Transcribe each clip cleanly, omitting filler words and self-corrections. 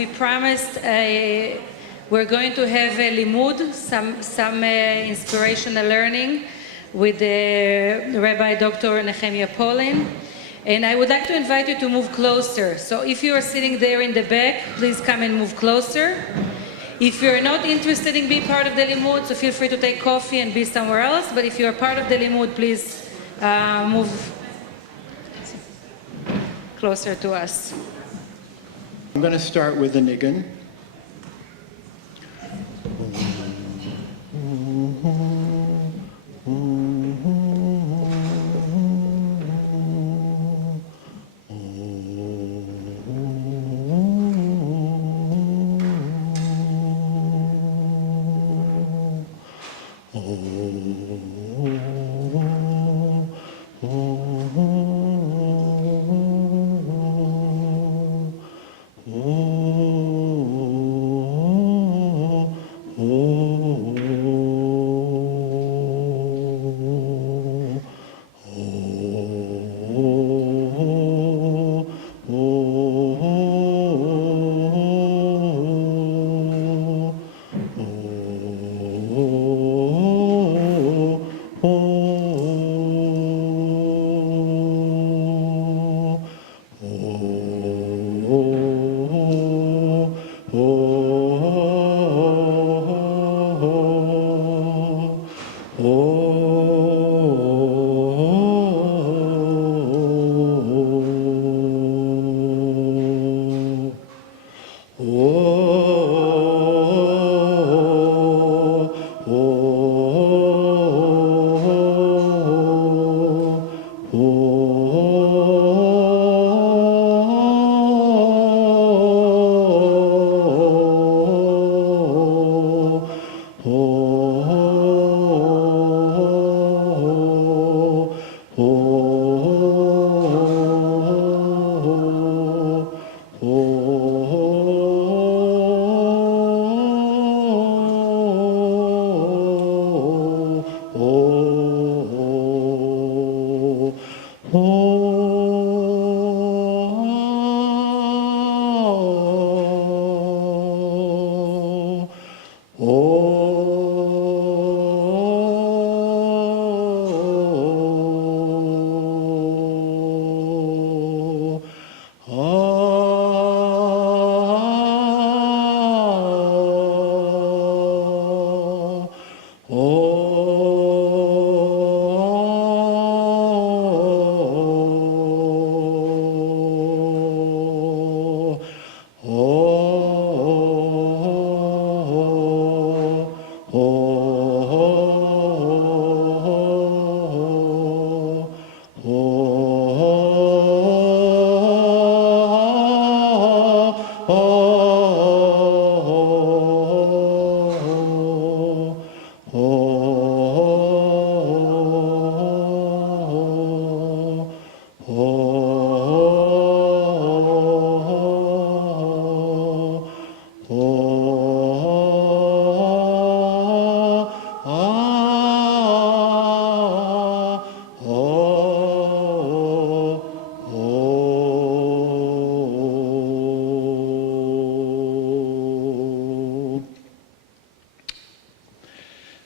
we promised, we're going to have a limud, some inspirational learning with Rabbi Dr. Nehemiah Polin. And I would like to invite you to move closer. So if you are sitting there in the back, please come and move closer. If you're not interested in being part of the limud, so feel free to take coffee and be somewhere else. But if you're part of the limud, please move closer to us. I'm going to start with the nigun.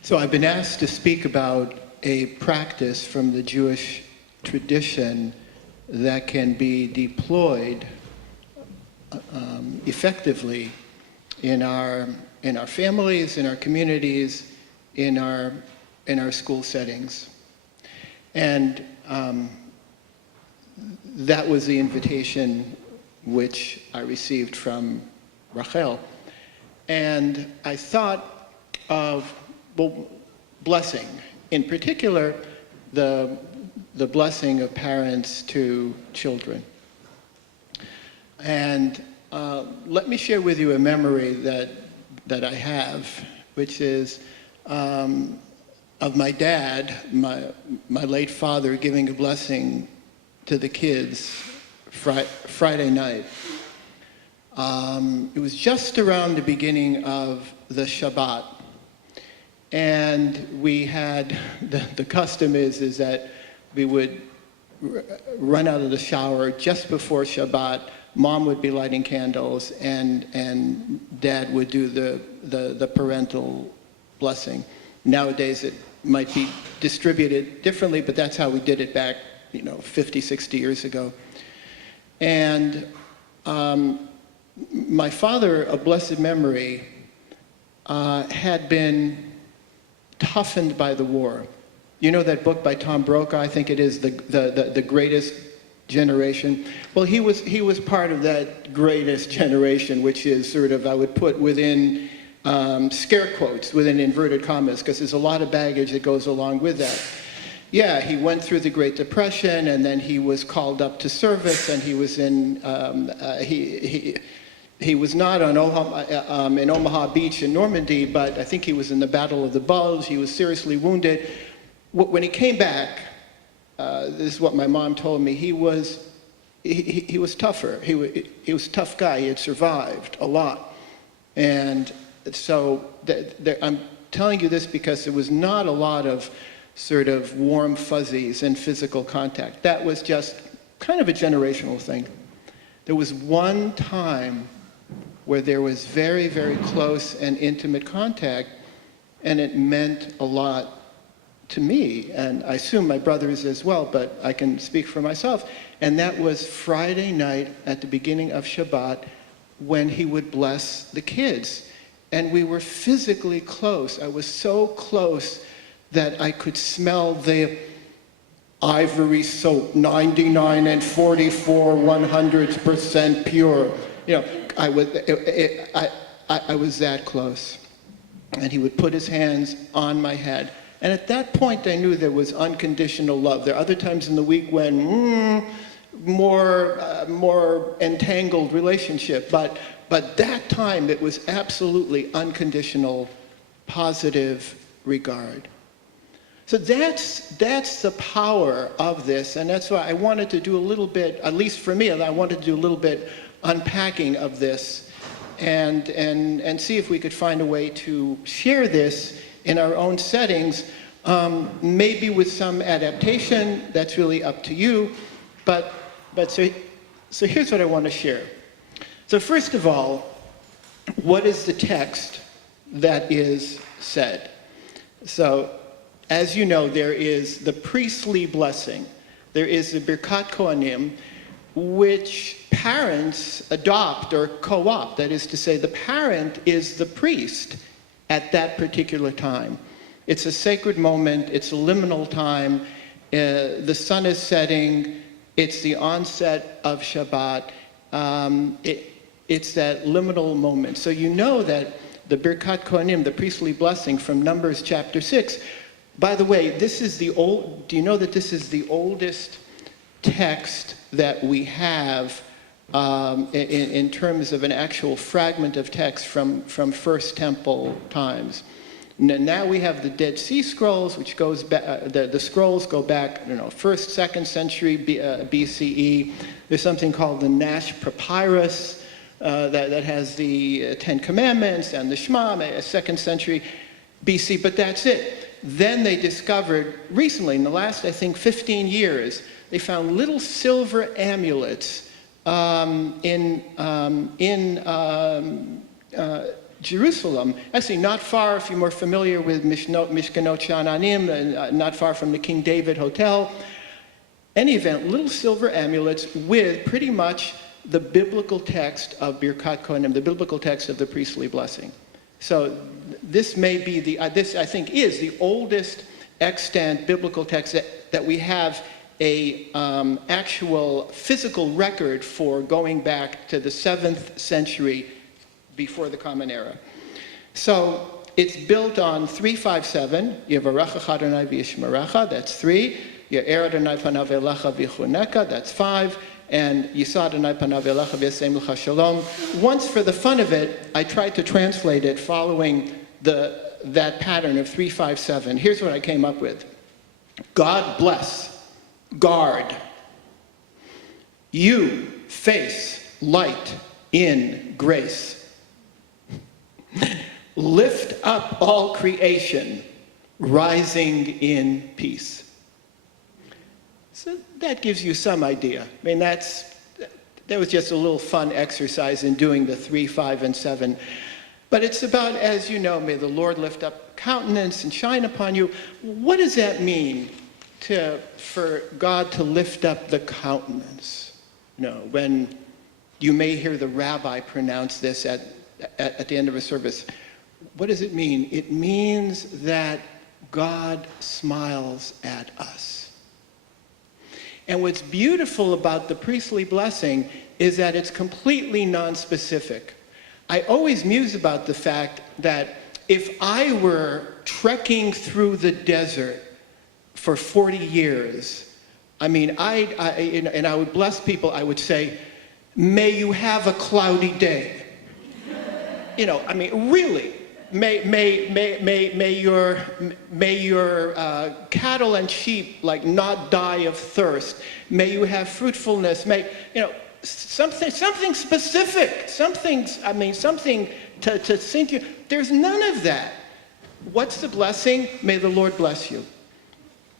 So I've been asked to speak about a practice from the Jewish tradition that can be deployed effectively in our families, in our communities, in our school settings. And that was the invitation which I received from Rachel. And I thought of blessing, in particular, the blessing of parents to children. And let me share with you a memory that I have, which is of my dad, my late father, giving a blessing to the kids Friday night. It was just around the beginning of the Shabbat. And we had, the custom is that we would run out of the shower just before Shabbat Mom would be lighting candles, and Dad would do the parental blessing. Nowadays, it might be distributed differently, but that's how we did it back, 50, 60 years ago. And my father, of blessed memory, had been toughened by the war. You know that book by Tom Brokaw? I think it is the Greatest Generation. Well, he was part of that greatest generation, which is sort of, I would put within scare quotes, within inverted commas, because there's a lot of baggage that goes along with that. Yeah, he went through the Great Depression, and then he was called up to service, and he was in he was not on in Omaha Beach in Normandy, but I think he was in the Battle of the Bulge. He was seriously wounded. When he came back, this is what my mom told me, he was tougher. He was a tough guy. He had survived a lot. And so I'm telling you this because there was not a lot of sort of warm fuzzies and physical contact. That was just kind of a generational thing. There was one time where there was very, very close and intimate contact, and it meant a lot to me, and I assume my brothers as well, but I can speak for myself. And that was Friday night at the beginning of Shabbat, when he would bless the kids. And we were physically close. I was so close that I could smell the ivory soap, 99 and 44 100% pure. I was that close. And he would put his hands on my head. And at that point, I knew there was unconditional love. There are other times in the week when more entangled relationship, but that time it was absolutely unconditional, positive regard. So that's the power of this, and that's why I wanted to do a little bit, at least for me, I wanted to do a little bit unpacking of this, and see if we could find a way to share this in our own settings, maybe with some adaptation. That's really up to you. But so here's what I want to share. So first of all, what is the text that is said? So, as you know, there is the priestly blessing. There is the Birkat Kohanim, which parents adopt or co-opt. That is to say, the parent is the priest at that particular time. It's a sacred moment. It's a liminal time. The sun is setting. It's the onset of Shabbat. It's that liminal moment. So you know that the Birkat Kohanim, the priestly blessing from Numbers chapter 6, by the way, do you know that this is the oldest text that we have in terms of an actual fragment of text from First Temple times? Now we have the Dead Sea Scrolls, which goes back, the scrolls go back, 1st, 2nd century BCE. There's something called the Nash Papyrus that has the Ten Commandments and the Shema, 2nd century BC, but that's it. Then they discovered, recently, in the last, I think, 15 years, they found little silver amulets in Jerusalem, actually not far, if you're more familiar with Mishkanot Sha'ananim, not far from the King David Hotel. Any event, little silver amulets with pretty much the biblical text of Birkat Kohanim, the biblical text of the priestly blessing. So this may be this I think is the oldest extant biblical text that we have a actual physical record for, going back to the 7th century before the Common Era. So it's built on 357. Yevarechecha Adonai v'yishmerecha, that's 3. Ye'er Adonai panav elecha v'yichuneka, that's 5. And Yisa Adonai panav elecha v'yasem lecha shalom. Once, for the fun of it, I tried to translate it following that pattern of 357. Here's what I came up with. God bless, guard. You face light in grace. Lift up all creation, rising in peace. So that gives you some idea. I mean, That was just a little fun exercise in doing the 3, 5, and 7. But it's about, as you know, may the Lord lift up countenance and shine upon you. What does that mean for God to lift up the countenance? You know, when you may hear the rabbi pronounce this at the end of a service. What does it mean? It means that God smiles at us. And what's beautiful about the priestly blessing is that it's completely nonspecific. I always muse about the fact that if I were trekking through the desert for 40 years, I mean, and I would bless people, I would say, may you have a cloudy day. You know, I mean, really, may your cattle and sheep like not die of thirst. May you have fruitfulness. May, you know, something specific. Something to sink you. There's none of that. What's the blessing? May the Lord bless you.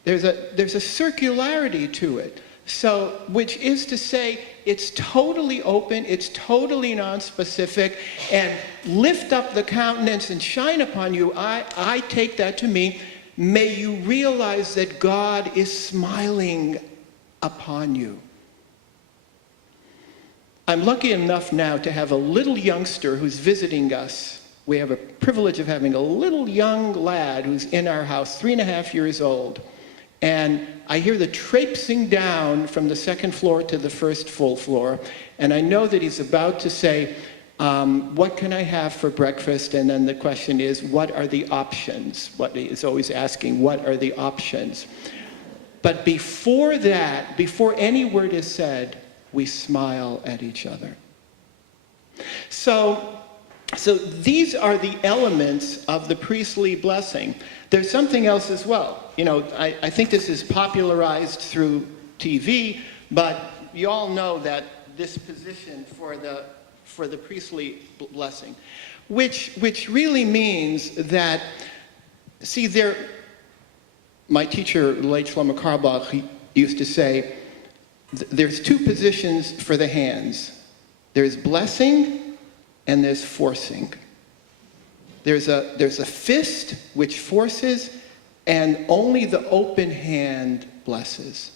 There's a circularity to it. So, which is to say, it's totally open, it's totally non-specific, and lift up the countenance and shine upon you. I take that to mean, may you realize that God is smiling upon you. I'm lucky enough now to have a little youngster who's visiting us. We have a privilege of having a little young lad who's in our house, 3.5 years old. And I hear the traipsing down from the second floor to the first full floor. And I know that he's about to say, what can I have for breakfast? And then the question is, what are the options? What he's always asking, what are the options? But before that, before any word is said, we smile at each other. So these are the elements of the priestly blessing. There's something else as well. You know, I think this is popularized through TV, but you all know that this position for the priestly blessing, which really means that, see, my teacher, late Shlomo Carlebach, used to say, there's two positions for the hands. There's blessing and there's forcing. There's a fist which forces, and only the open hand blesses.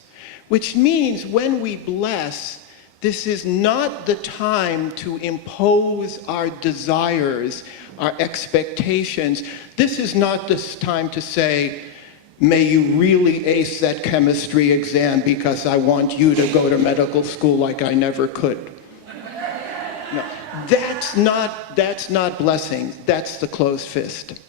Which means when we bless, this is not the time to impose our desires, our expectations. This is not this time to say, may you really ace that chemistry exam because I want you to go to medical school like I never could. No, that's not blessing. That's the closed fist.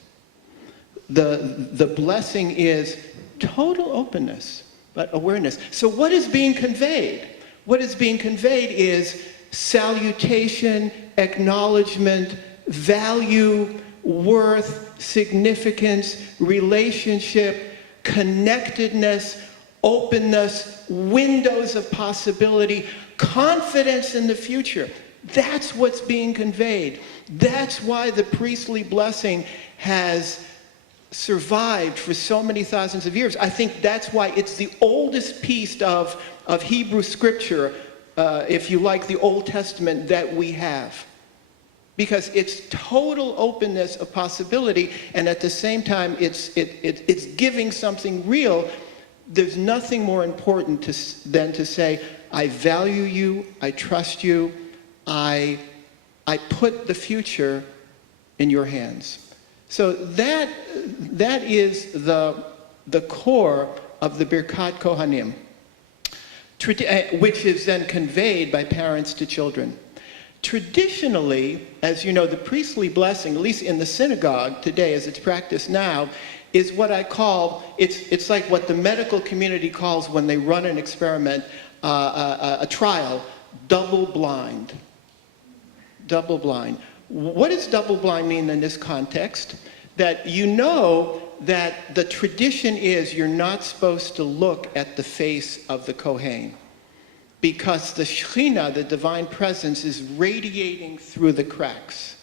The blessing is total openness, but awareness. So what is being conveyed? What is being conveyed is salutation, acknowledgement, value, worth, significance, relationship, connectedness, openness, windows of possibility, confidence in the future. That's what's being conveyed. That's why the priestly blessing has survived for so many thousands of years. I think that's why it's the oldest piece of Hebrew scripture, if you like, the Old Testament that we have. Because it's total openness of possibility, and at the same time, it's giving something real. There's nothing more important than to say, I value you, I trust you, I put the future in your hands. So that is the core of the Birkat Kohanim, which is then conveyed by parents to children. Traditionally, as you know, the priestly blessing, at least in the synagogue today as it's practiced now, is what I call, it's like what the medical community calls when they run an experiment, a trial, double blind. Double blind. What does double blind mean in this context? That you know that the tradition is you're not supposed to look at the face of the Kohen because the Shekhinah, the divine presence, is radiating through the cracks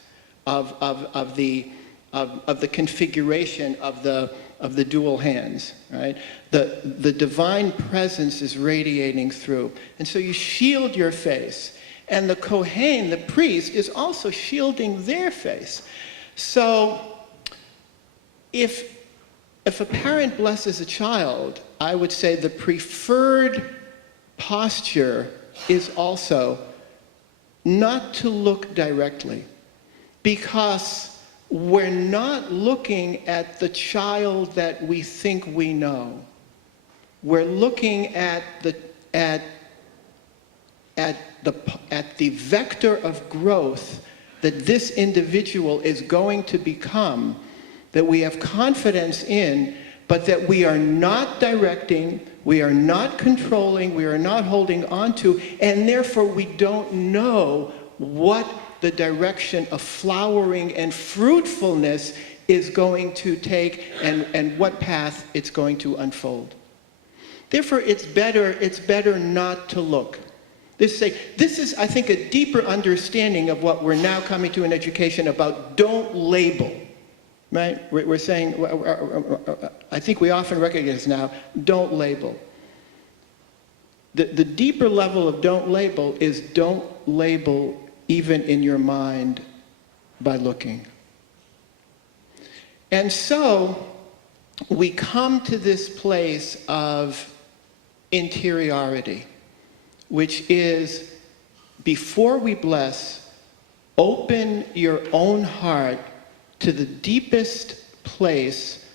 of the configuration of the dual hands, right? The divine presence is radiating through. And so you shield your face. And the Kohen, the priest, is also shielding their face. So if a parent blesses a child, I would say the preferred posture is also not to look directly, because we're not looking at the child that we think we know. We're looking at the vector of growth that this individual is going to become, that we have confidence in, but that we are not directing, we are not controlling, we are not holding on to, and therefore we don't know what the direction of flowering and fruitfulness is going to take, and what path it's going to unfold. Therefore, it's better not to look. This is, I think, a deeper understanding of what we're now coming to in education about don't label, right? We're saying, I think we often recognize now, don't label. The deeper level of don't label is don't label even in your mind by looking. And so we come to this place of interiority, which is, before we bless, open your own heart to the deepest place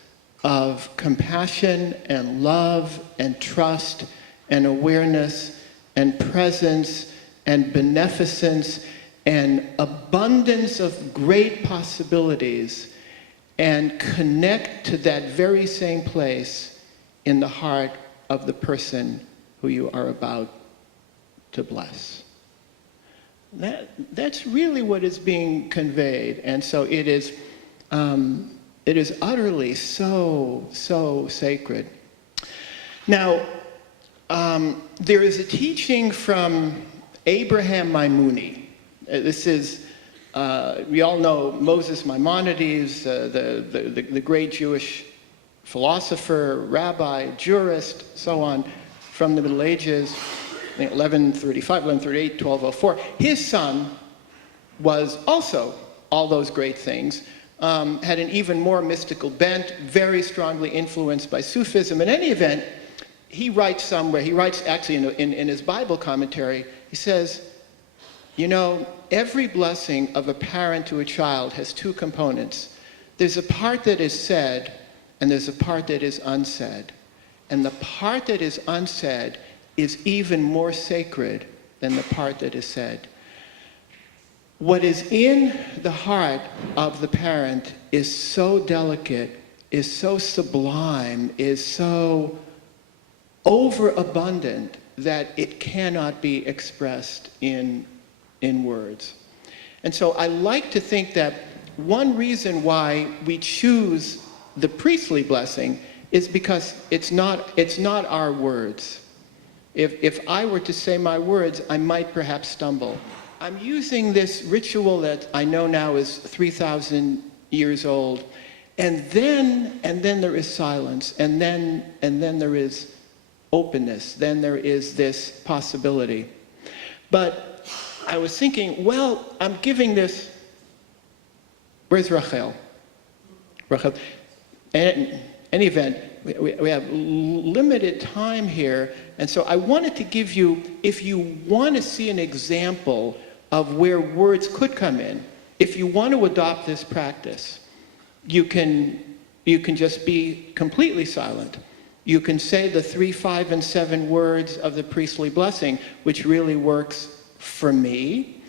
of compassion and love and trust and awareness and presence and beneficence and abundance of great possibilities, and connect to that very same place in the heart of the person who you are about to bless. That's really what is being conveyed, and so it is utterly so sacred. Now, there is a teaching from Abraham Maimoni. This is, we all know Moses Maimonides, the great Jewish philosopher, rabbi, jurist, so on, from the Middle Ages, 1135, 1138, 1204. His son was also all those great things, had an even more mystical bent, very strongly influenced by Sufism. In any event, he writes somewhere, he writes actually in his Bible commentary, he says, you know, every blessing of a parent to a child has two components. There's a part that is said, and there's a part that is unsaid. And the part that is unsaid is even more sacred than the part that is said. What is in the heart of the parent is so delicate, is so sublime, is so overabundant that it cannot be expressed in words. And so I like to think that one reason why we choose the priestly blessing is because it's not our words. If I were to say my words, I might perhaps stumble. I'm using this ritual that I know now is 3,000 years old, and then there is silence, and then there is openness, then there is this possibility. But I was thinking, well, I'm giving this, where's Rachel? Rachel. In any event, we have limited time here, and so I wanted to give you, if you want to see an example of where words could come in, if you want to adopt this practice, you can just be completely silent. You can say the 3, 5, and 7 words of the priestly blessing, which really works for me.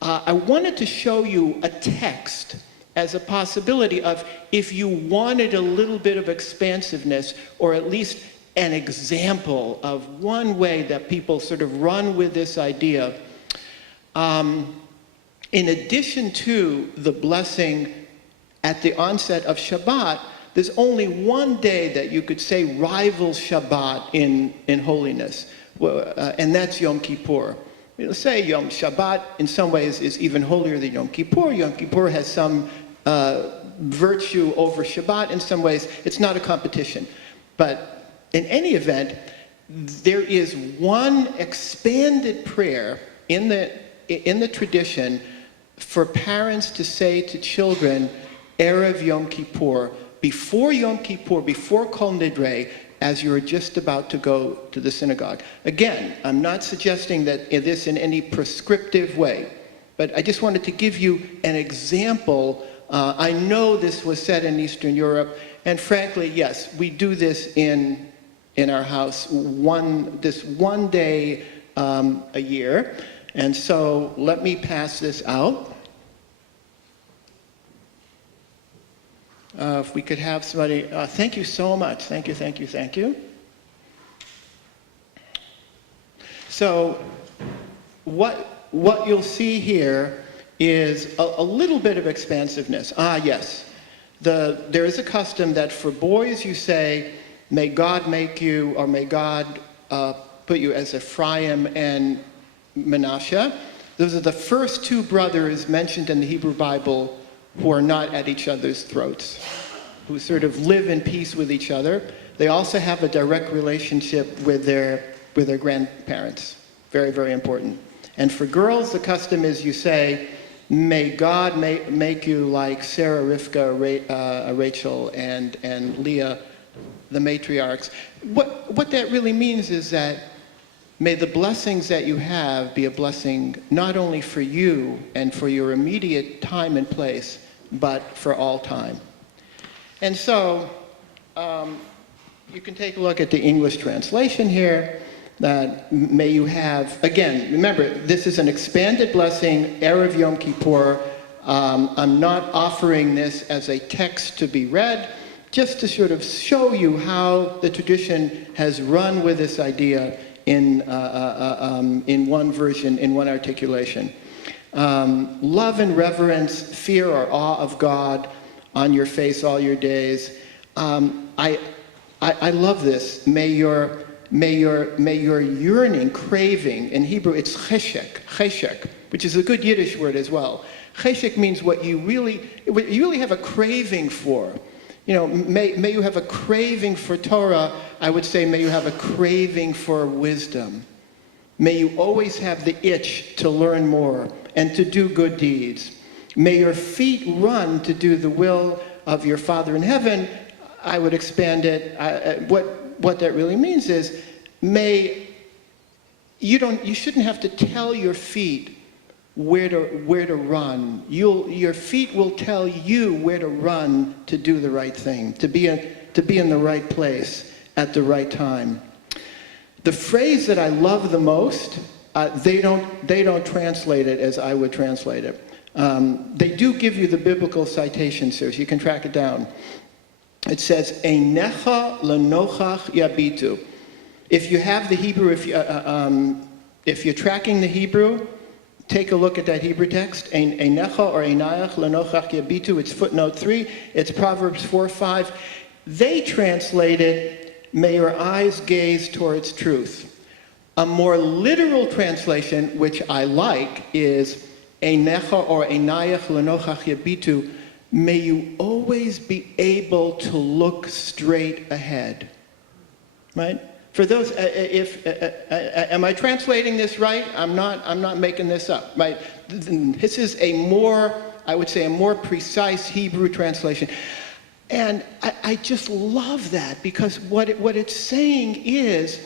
I wanted to show you a text as a possibility of, if you wanted a little bit of expansiveness, or at least an example of one way that people sort of run with this idea. In addition to the blessing at the onset of Shabbat, there's only one day that you could say rivals Shabbat in holiness, and that's Yom Kippur. We'll say Yom Shabbat in some ways is even holier than Yom Kippur. Yom Kippur has some virtue over Shabbat in some ways. It's not a competition. But in any event, there is one expanded prayer in the in the tradition for parents to say to children, Erev Yom Kippur, before Yom Kippur, before Kol Nidre, as you're just about to go to the synagogue. Again, I'm not suggesting that this in any prescriptive way, but I just wanted to give you an example. I know this was said in Eastern Europe, and frankly, yes, we do this in our house this one day a year. And so let me pass this out. If we could have somebody, thank you so much. Thank you, thank you, thank you. So what you'll see here is a little bit of expansiveness. Yes. There is a custom that for boys you say, may God make you, or may God put you as Ephraim and Manasseh. Those are the first two brothers mentioned in the Hebrew Bible who are not at each other's throats, who sort of live in peace with each other. They also have a direct relationship with their grandparents. Very, very important. And for girls, the custom is you say, may God make you like Sarah, Rivka, Rachel, and Leah, the matriarchs. What that really means is that may the blessings that you have be a blessing not only for you and for your immediate time and place, but for all time. And so you can take a look at the English translation here, that may you have, again, remember, this is an expanded blessing, Erev Yom Kippur. I'm not offering this as a text to be read, just to sort of show you how the tradition has run with this idea in one version, in one articulation. Love and reverence, fear or awe of God on your face all your days. I love this. May your yearning, craving, in Hebrew it's cheshek, which is a good Yiddish word as well. Cheshek means what you really have a craving for. You know, may you have a craving for Torah. I would say may you have a craving for wisdom. May you always have the itch to learn more and to do good deeds. May your feet run to do the will of your Father in heaven. I would expand it. What that really means is, you shouldn't have to tell your feet where to run. Your feet will tell you where to run to do the right thing, to be in the right place at the right time. The phrase that I love the most, they don't translate it as I would translate it. They do give you the biblical citations here, so you can track it down. It says, Einecha lenochach yabitu. If you have the Hebrew, if you're tracking the Hebrew, take a look at that Hebrew text. Einecha or einayach lenochach yabitu. It's footnote 3. It's Proverbs 4:5. They translate it, may your eyes gaze towards truth. A more literal translation, which I like, is Einecha or einayach lenochach yabitu. May you always be able to look straight ahead. Right? For those, am I translating this right? I'm not making this up. Right? This is I would say, a more precise Hebrew translation. And I just love that, because what it's saying is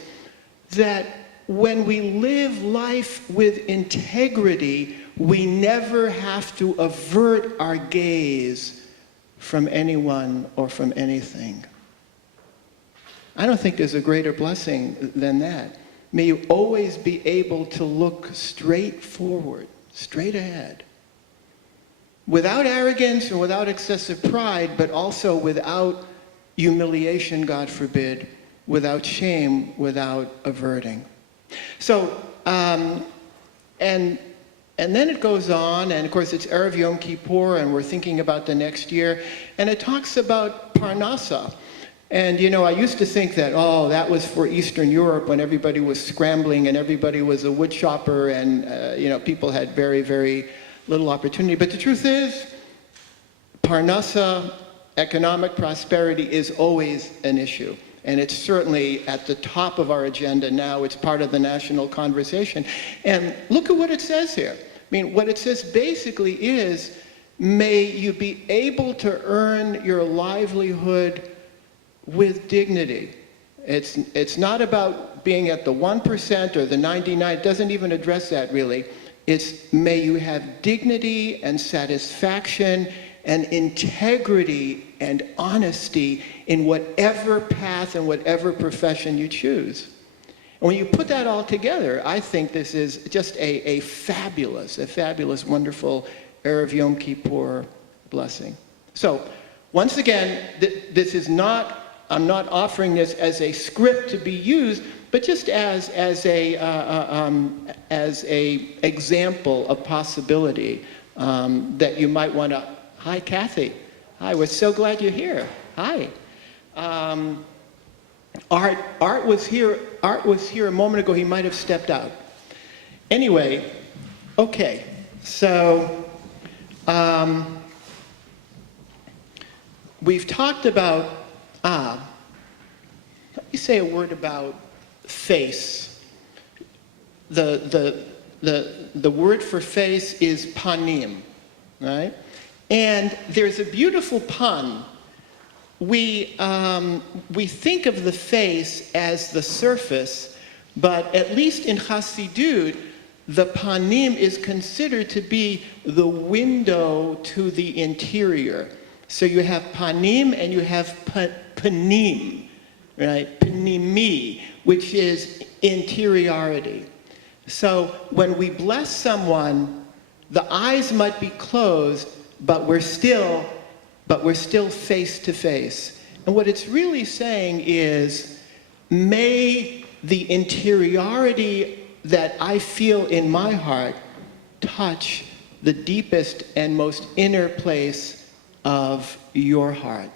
that when we live life with integrity, we never have to avert our gaze from anyone or from anything. I don't think there's a greater blessing than that. May you always be able to look straight forward, straight ahead, without arrogance and without excessive pride, but also without humiliation, God forbid, without shame, without averting. So, and then it goes on, and of course it's Erev Yom Kippur, and we're thinking about the next year, and it talks about Parnasa. And I used to think that, that was for Eastern Europe, when everybody was scrambling and everybody was a wood chopper, and people had very, very little opportunity. But the truth is, Parnasa, economic prosperity, is always an issue. And it's certainly at the top of our agenda now. It's part of the national conversation. And look at what it says here. mean, what it says basically is, may you be able to earn your livelihood with dignity. It's not about being at the 1% or the 99%. It doesn't even address that really. It's may you have dignity and satisfaction and integrity and honesty in whatever path and whatever profession you choose. And when you put that all together, I think this is just a fabulous, wonderful Erev Yom Kippur blessing. So, once again, this is not, I'm not offering this as a script to be used, but just as a example of possibility that you might want to. Hi, Kathy. Hi, we're so glad you're here. Hi. Art was here a moment ago. He might have stepped out. Anyway, okay. So we've talked about. Let me say a word about face. The word for face is panim, right? And there's a beautiful pun. We think of the face as the surface, but at least in Chassidut, the panim is considered to be the window to the interior. So you have panim and you have panim, right? Panimi, which is interiority. So when we bless someone, the eyes might be closed, but we're still face to face. And what it's really saying is, may the interiority that I feel in my heart touch the deepest and most inner place of your heart.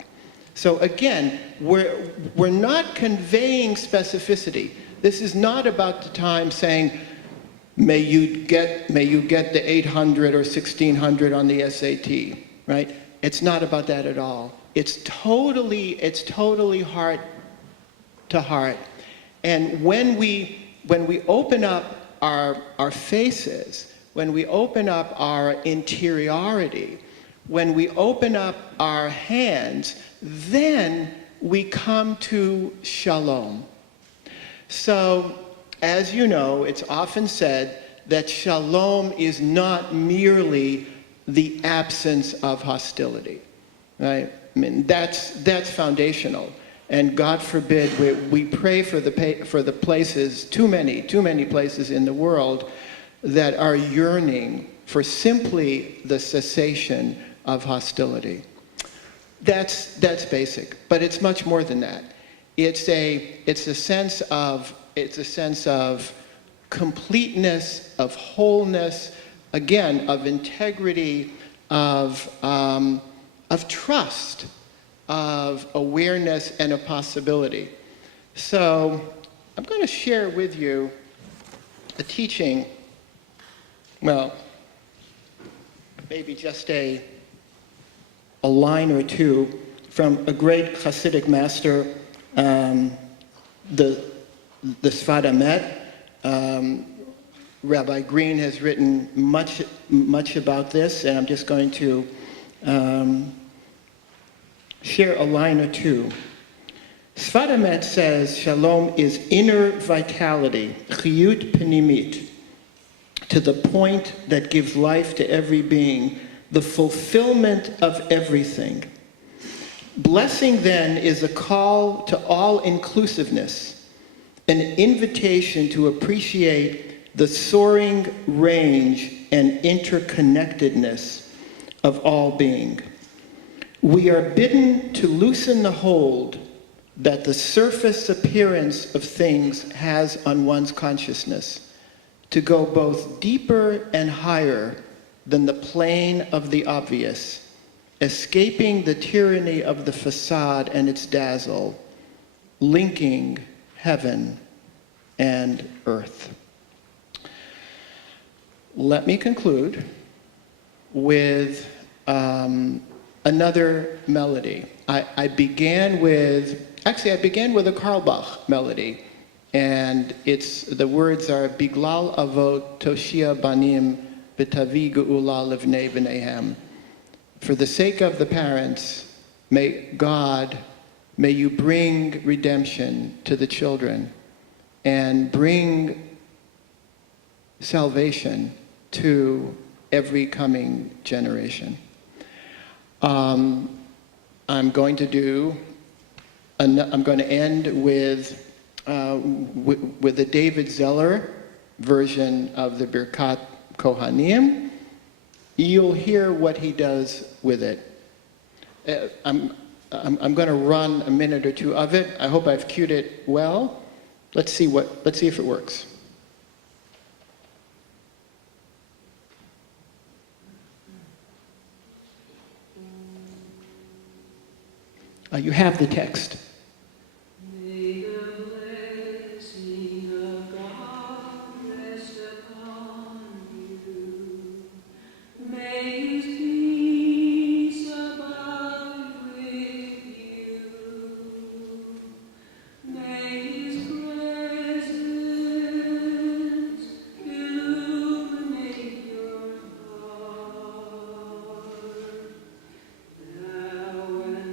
So again, we're not conveying specificity. This is not about the time saying, may you get the 800 or 1600 on the SAT, right? It's not about that at all. It's totally heart to heart. And when we open up our faces, when we open up our interiority, when we open up our hands, then we come to shalom. So, as you know, it's often said that shalom is not merely the absence of hostility, right? I mean, that's foundational. And God forbid, we pray for the places, too many places in the world that are yearning for simply the cessation of hostility. That's basic, but it's much more than that. It's a sense of completeness, of wholeness, again, of integrity, of trust, of awareness, and of possibility. So I'm going to share with you a teaching, well, maybe just a line or two from a great Hasidic master, the Sfat Emet. Rabbi Green has written much about this, and I'm just going to share a line or two. Sfat Emet says, Shalom is inner vitality, chiyut penimit, to the point that gives life to every being, the fulfillment of everything. Blessing, then, is a call to all-inclusiveness, an invitation to appreciate the soaring range and interconnectedness of all being. We are bidden to loosen the hold that the surface appearance of things has on one's consciousness, to go both deeper and higher than the plane of the obvious, escaping the tyranny of the facade and its dazzle, linking heaven and earth. Let me conclude with another melody. I began with a Carlbach melody, and the words are Biglal Avot Toshia Banim b'tavi geula levnei b'neihem. For the sake of the parents, may you bring redemption to the children and bring salvation to every coming generation. I'm going to end with the David Zeller version of the Birkat Kohanim. You'll hear what he does with it. I'm going to run a minute or two of it. I hope I've cued it well. Let's see if it works. You have the text. May the blessing of God rest upon you. May His peace abide with you. May His presence illuminate your heart. Now and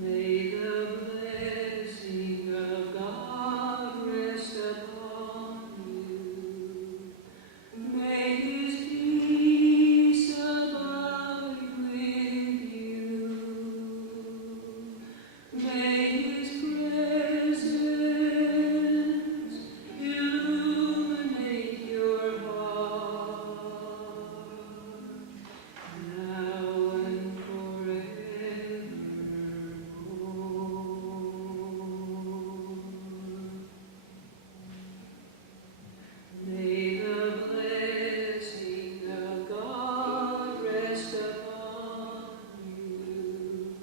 may the blessing of God rest upon you. May His peace abide with you. May His presence illuminate your heart. Now and may the blessing of God rest upon you.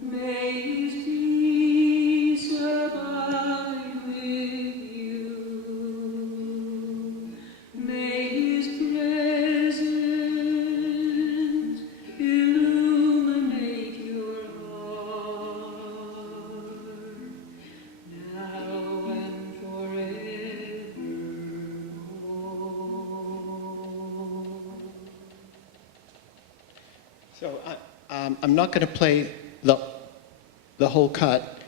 May His peace abide with you. May His presence illuminate your heart. Now and So I'm not going to play the whole cut.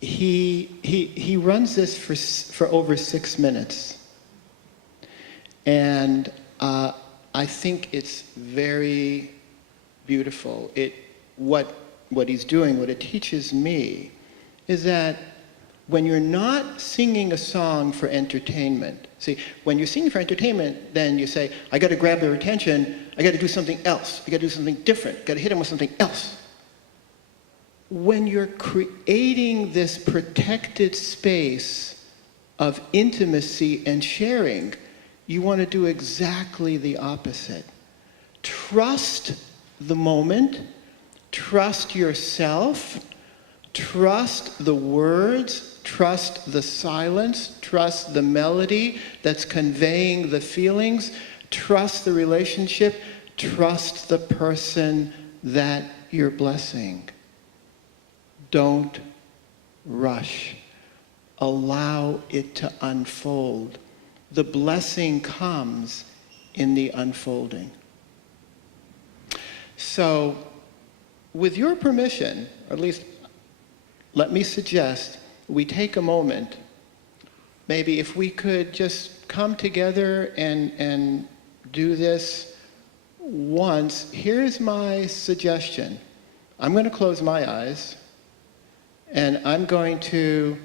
He runs this for over 6 minutes, and I think it's very beautiful. What he's doing, what it teaches me, is that when you're not singing a song for entertainment, see, when you're singing for entertainment, then you say, I got to grab their attention, I got to do something else, I got to do something different, got to hit them with something else. When you're creating this protected space of intimacy and sharing, you want to do exactly the opposite. Trust the moment, trust yourself, trust the words, trust the silence, trust the melody that's conveying the feelings, trust the relationship, trust the person that you're blessing. Don't rush. Allow it to unfold. The blessing comes in the unfolding. So, with your permission, or at least let me suggest we take a moment. Maybe if we could just come together and do this once. Here's my suggestion. I'm going to close my eyes, and I'm going to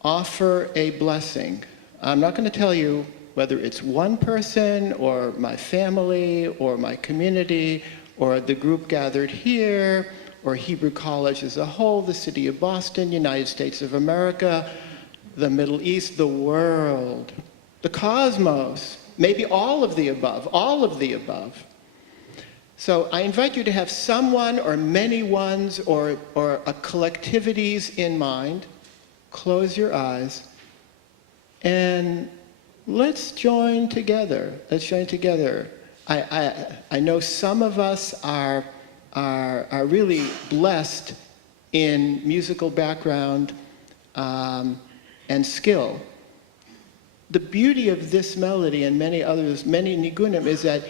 offer a blessing. I'm not going to tell you whether it's one person or my family or my community or the group gathered here or Hebrew College as a whole, the city of Boston, United States of America, the Middle East, the world, the cosmos, maybe all of the above, all of the above. So I invite you to have someone or many ones or a collectivities in mind. Close your eyes and let's join together. Let's join together. I know some of us are are really blessed in musical background and skill. The beauty of this melody and many others, many nigunim, is that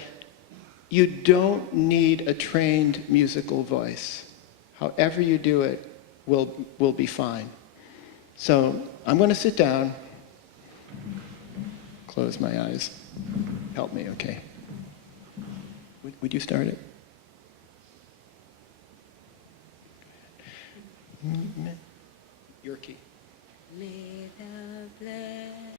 you don't need a trained musical voice. However you do it will be fine. So I'm going to sit down, close my eyes. Help me, okay? Would you start it? Your key. May the blessing